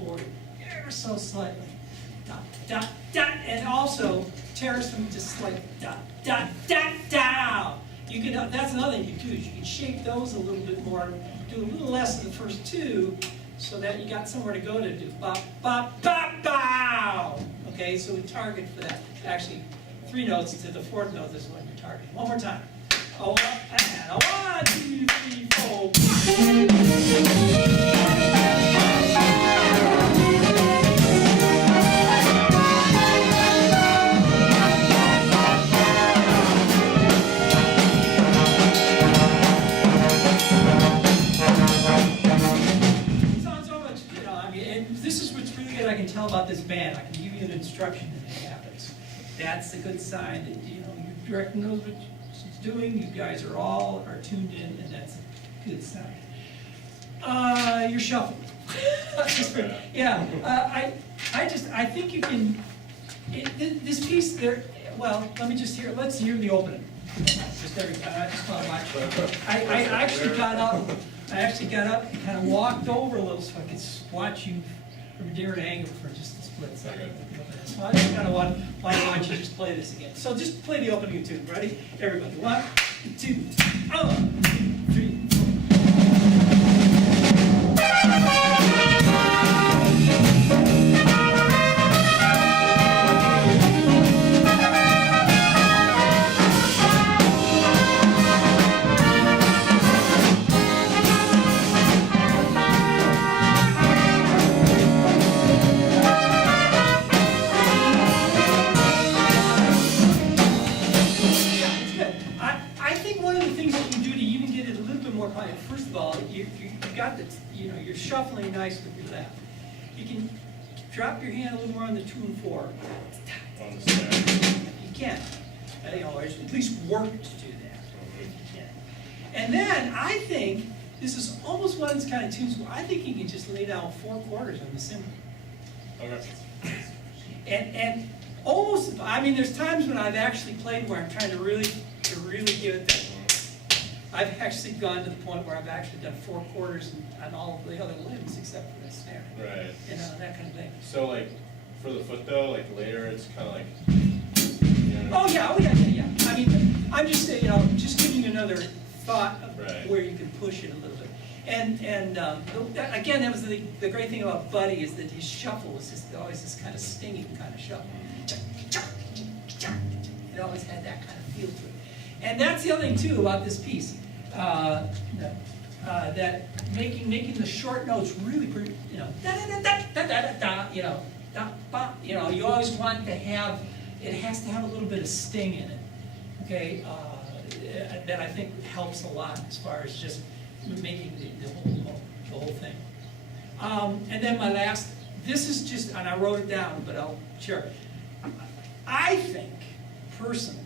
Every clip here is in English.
forward, ever so slightly. Dot, dot, dot, and also terrace them just like dot, dot, dot, down. You can, that's another thing you can do, is you can shape those a little bit more, do a little less of the first two, so that you got somewhere to go to do bop, bop, bop, bow. Okay, so we target for that. Actually, 3 notes to the 4th note is what you're targeting. One more time. A 1, and a 1, 2, 3, 4. I can tell about this band. I can give you an instruction that it happens. That's a good sign that your director knows what she's doing. You guys are tuned in, and that's a good sign. You're shuffling. Yeah, I think you can. This piece there. Well, let's hear the opening. Just every time. I just want to watch. I actually got up. And kind of walked over a little so I could watch you from a different angle for just a split second. So I just kind of want to watch you just play this again. So just play the opening tune. Ready? Everybody. 1, 2, 3, 4. First of all, you got this, you're shuffling nice with your left. You can drop your hand a little more on the 2 and 4. On the snare. You can. Or at least work to do that. If you can. And then I think this is almost one of those kind of tunes where I think you can just lay down 4 quarters on the cymbal. Okay. And almost, there's times when I've actually played where I'm trying to really give it that. I've actually gone to the point where I've actually done 4 quarters on all of the other limbs except for the snare. Right. That kind of thing. So like for the foot though, like later it's kind of like. Oh yeah. I'm just saying, just giving you another thought of where you can push it a little bit. And again, that was the great thing about Buddy is that his shuffle was just always this kind of stinging kind of shuffle. It always had that kind of feel to it. And that's the other thing too about this piece, that making the short notes really pretty, da da da da da da da, da ba, you always want to have, it has to have a little bit of sting in it, okay? That I think helps a lot as far as just making the whole thing. And then my last, this is just, and I wrote it down, but I'll share. I think personally,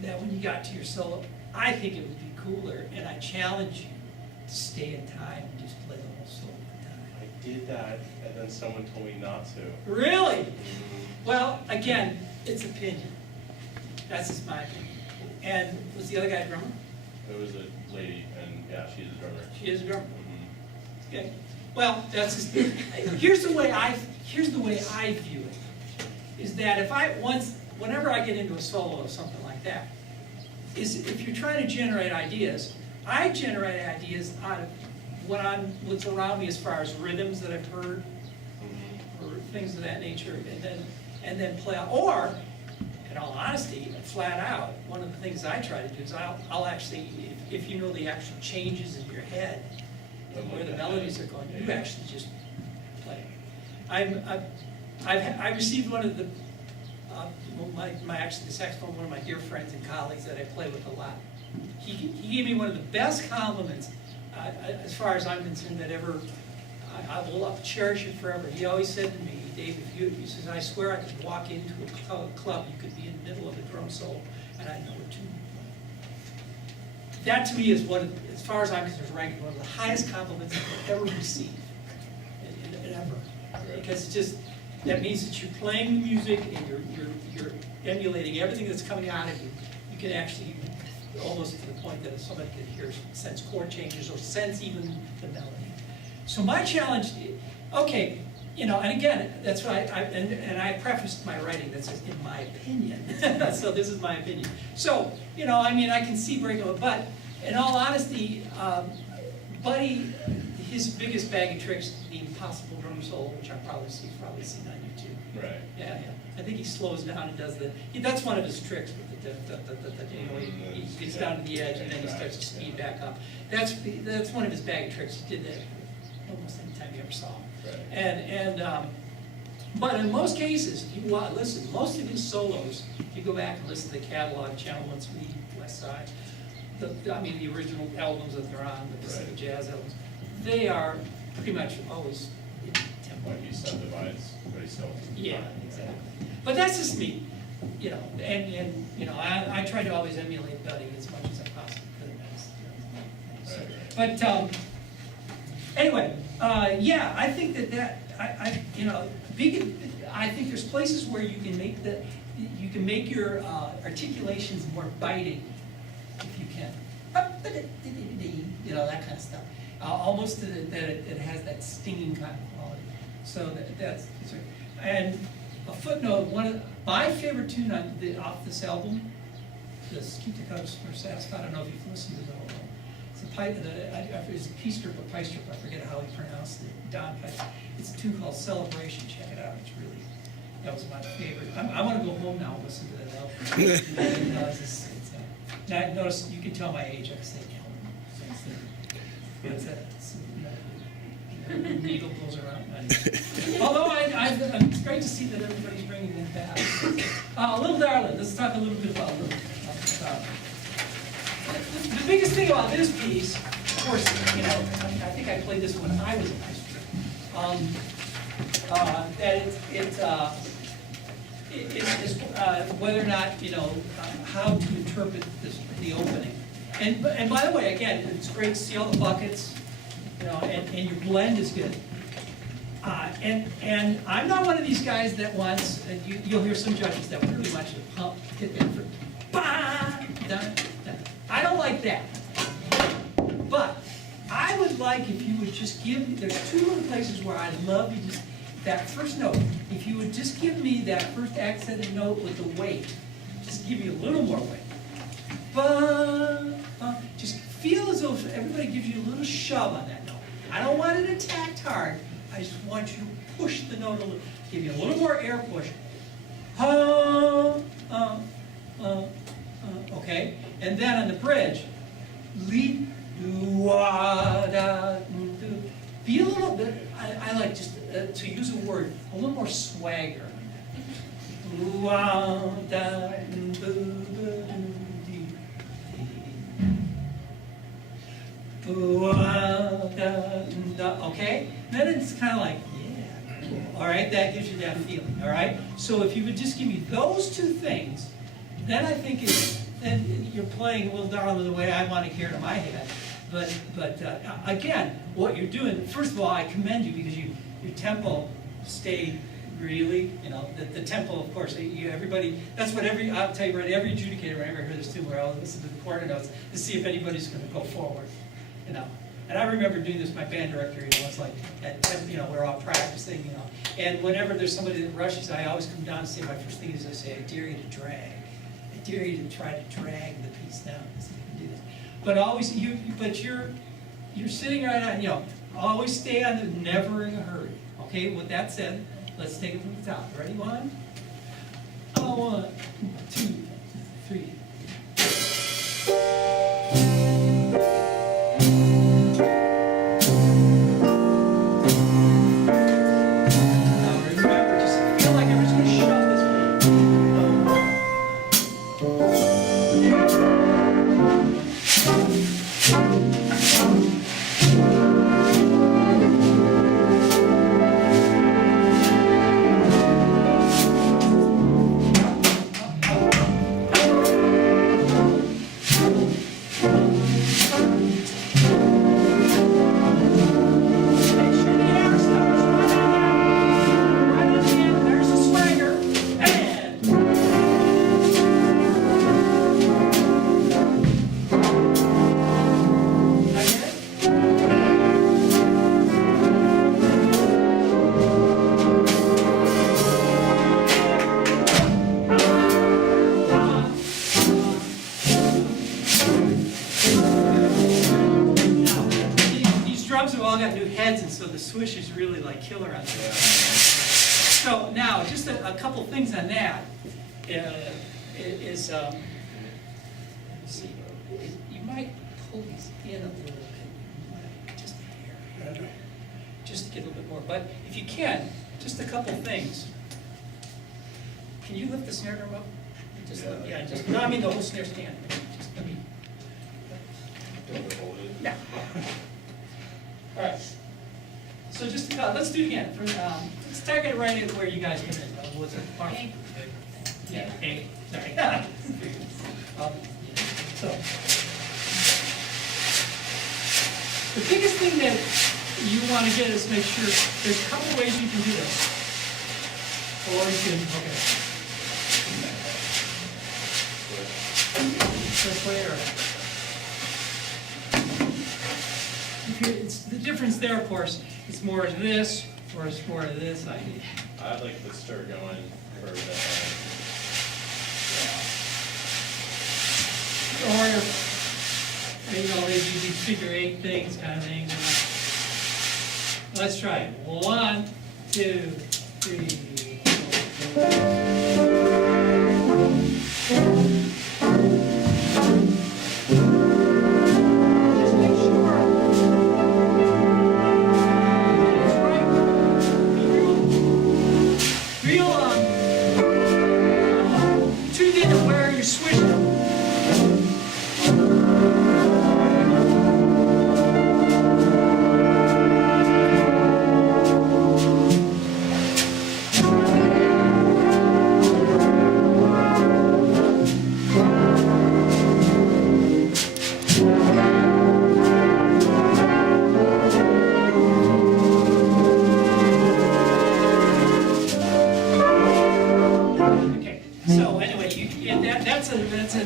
that when you got to your solo, I think it would be cooler, and I challenge you to stay in time and just play the whole solo in time. I did that, and then someone told me not to. Really? Mm-hmm. Well, again, it's opinion. That's just my opinion. And was the other guy a drummer? It was a lady, and yeah, she's a drummer. She is a drummer. Mm-hmm. Okay. Well, that's just, here's the way I view it. Is that whenever I get into a solo or something like that, is if you're trying to generate ideas, I generate ideas out of what's around me as far as rhythms that I've heard, or things of that nature, and then play out. Or, in all honesty, flat out, one of the things I try to do is I'll actually, if you know the actual changes in your head and where the melodies are going, you actually just play. I received one of the actually the saxophone, one of my dear friends and colleagues that I play with a lot. He gave me one of the best compliments, as far as I'm concerned, that ever. I will cherish it forever. He always said to me, Dave, he says, I swear I could walk into a club, you could be in the middle of a drum solo, and I know it too. That to me is as far as I'm concerned, ranking one of the highest compliments I could ever receive, ever, because it's just. That means that you're playing the music and you're emulating everything that's coming out of you. You can actually, almost to the point that somebody can sense chord changes or sense even the melody. So my challenge, okay, you know, and again, that's why and I prefaced my writing that says, in my opinion. So this is my opinion. So, you know, I mean, I can see breakable, but in all honesty, Buddy, his biggest bag of tricks is the impossible drum solo, which I've probably seen on YouTube. Right. Yeah. I think he slows down and does that's one of his tricks, with you know, he gets down to the edge and then he starts to speed back up. That's one of his bag of tricks. He did that almost any time you ever saw him. Right. But in most cases, if you listen, most of his solos, if you go back and listen to the catalog, Channel 1 Speed, West Side, the original albums that they're on, the Pacific Jazz albums, they are pretty much always in tempo. Like he subdivides, but he still. Yeah, exactly. But that's just me, you know, and you know, I try to always emulate Buddy as much as I possibly could. But anyway, yeah, I think I you know, I think there's places where you can make your articulations more biting, if you can. You know, that kind of stuff. Almost that it has that stinging kind of quality. So that's right. And a footnote: one of my favorite tune off this album, this "Keep the Customer Satisfied." I don't know if you've listened to the whole album. It's a P strip or Pi strip. I forget how he pronounced it. Don Pipe. It's a tune called "Celebration." Check it out. That was my favorite. I want to go home now and listen to that album. Now, notice you can tell my age. I can say what's that? Needle goes around. Although it's great to see that everybody's bringing them back. Little Darling. Let's talk a little bit about Little. The biggest thing about this piece, of course, you know, I think I played this when I was in high school. That it's whether or not, you know, how to interpret the opening. And by the way, again, it's great to see all the buckets, you know, and your blend is good. And I'm not one of these guys that wants, and you'll hear some judges that really want you to hit that for, bah, dun, dun. I don't like that. But I would like if you would just give me, there's two little places where I'd love you just, that first note, if you would just give me that first accented note with the weight, just give me a little more weight. Just feel as though everybody gives you a little shove on that note. I don't want it attacked hard. I just want you to push the note a little. Give you a little more air push. Okay? And then on the bridge, lead, be a little bit, I like just to use a word, a little more swagger. Okay? Then it's kind of like, yeah, cool. All right? That gives you that feeling. All right? So if you would just give me those two things, then I think then you're playing Little Darling the way I want to hear it in my head. But again, what you're doing, first of all, I commend you because your tempo stayed really, you know, the tempo, of course, everybody, that's what I'll tell you, right, every adjudicator, whenever I hear this too, where I'll listen to the quarter notes to see if anybody's going to go forward, you know. And I remember doing this, my band director, you know, it's like, you know, we're all practicing, you know, and whenever there's somebody that rushes, I always come down and say, my first thing is I say, I dare you to drag. I dare you to try to drag the piece down, see if you can do this. But always, you're sitting right on, you know, always stay on the, never in a hurry. Okay, with that said, let's take it from the top. Ready? 1, 2, 3. Now remember, just feel like everyone's going to shove this way. swish is really like killer on this. So now, just a couple things on that is, let's see, you might pull these in a little bit, just a hair, just to get a little bit more. But if you can, just a couple things. Can you lift the snare drum up? Just, just, no, I mean the whole snare stand. Just, I mean, yeah. All right. So just let's do it again. Let's target it right at where you guys come in. What's it? A. Yeah. A. Sorry. So the biggest thing that you want to get is make sure there's a couple ways you can do this. Or you can this way or. It's the difference there, of course, it's more of this or it's more of this idea. I'd like the stir going for the Or, you know, these figure 8 things kind of things. Let's try it. 1, 2, 3, 4.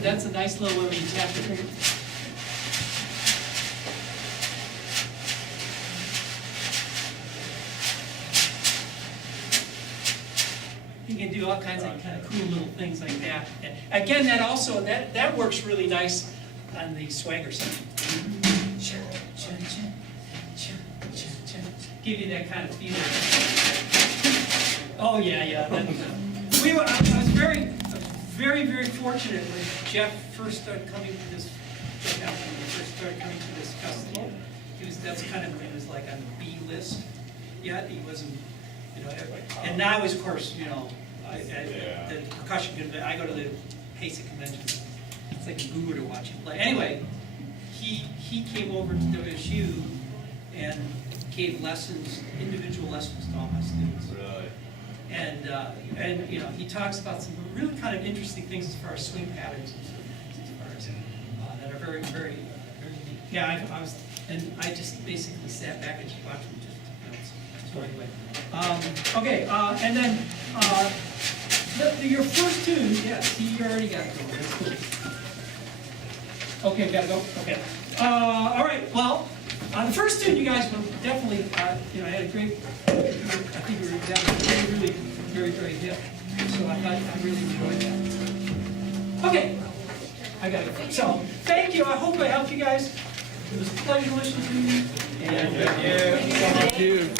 That's a nice little one when you tap the finger. You can do all kinds of kind of cool little things like that. And again, that also that works really nice on the swagger side. Give you that kind of feeling. Oh yeah. I was very fortunate when Jeff first started coming to this. Festival. That's kind of when he was like on the B list. Yet he wasn't, you know. And now is, of course, you know, the percussion convention. I go to the PASIC conventions. It's like a guru to watch him play. Anyway, he came over to WSU and gave lessons, individual lessons to all my students. Really? And you know, he talks about some really kind of interesting things as far as swing patterns, as far as that are very neat. Yeah, I just basically sat back and just watched him so anyway. Okay, and then your first tune, yes, you already got it going. That's cool. Okay, gotta go. Okay. All right. Well, the first tune, you guys were definitely, you know, I had a great. I think we were really very hip. So I really enjoyed that. Okay, I got it. So thank you. I hope I helped you guys. It was a pleasure listening to you. And Thank you.